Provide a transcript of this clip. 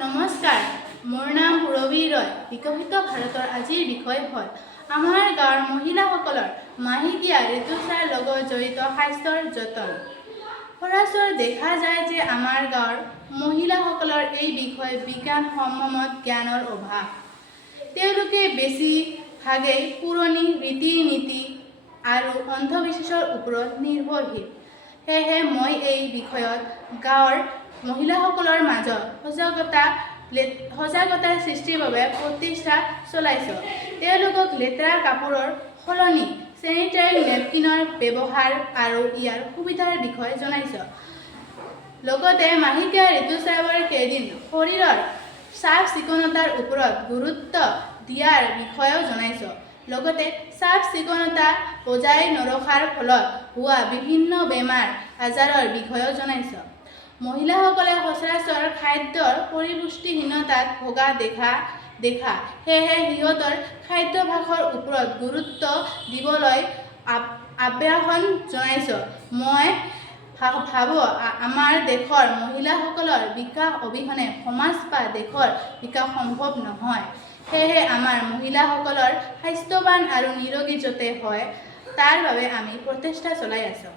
নমস্কাৰ, মোৰ নাম পুৰবী ৰয়। বিকশিত ভাৰতৰ আজিৰ বিষয় হ'ল আমাৰ গাঁৱৰ মহিলাসকলৰ মাহেকীয়া ঋতুস্ৰাৱৰ লগত জড়িত স্বাস্থ্যৰ যতন। সচৰাচৰ দেখা যায় যে আমাৰ গাঁৱৰ মহিলাসকলৰ এই বিষয়ে বিজ্ঞানসন্মত জ্ঞানৰ অভাৱ। তেওঁলোকে বেছিভাগেই পুৰণি ৰীতি-নীতি আৰু অন্ধবিশ্বাসৰ ওপৰত নিৰ্ভৰশীল। সেয়েহে মই এই বিষয়ত গাঁৱৰ মহিলাসকলৰ মাজত সজাগতা সৃষ্টিৰ বাবে প্ৰচেষ্টা চলাইছোঁ। তেওঁলোকক লেতেৰা কাপোৰৰ সলনি চেনিটাৰী নেপকিনৰ ব্যৱহাৰ আৰু ইয়াৰ সুবিধাৰ বিষয়ে জনাইছোঁ। লগতে মাহেকীয়া ঋতুস্ৰাৱৰ কেইদিন শৰীৰৰ চাফ-চিকুণতাৰ ওপৰত গুৰুত্ব দিয়াৰ বিষয়েও জনাইছোঁ। লগতে চাফ-চিকুণতা বজাই নৰখাৰ ফলত হোৱা বিভিন্ন বেমাৰ-আজাৰৰ বিষয়েও জনাইছোঁ। মহিলাসকলে সচৰাচৰ খাদ্যৰ পৰিপুষ্টিহীনতাত ভোগা দেখা, সেয়েহে সিহঁতৰ খাদ্যাভ্যাসৰ ওপৰত গুৰুত্ব দিবলৈ আহ্বান জনাইছোঁ। মই ভাবোঁ আমাৰ দেশৰ মহিলাসকলৰ বিকাশ অবিহনে সমাজ বা দেশৰ বিকাশ সম্ভৱ নহয়। সেয়েহে আমাৰ মহিলাসকলৰ স্বাস্থ্যৱান আৰু নিৰোগী যাতে হয় তাৰ বাবে আমি প্ৰচেষ্টা চলাই আছোঁ।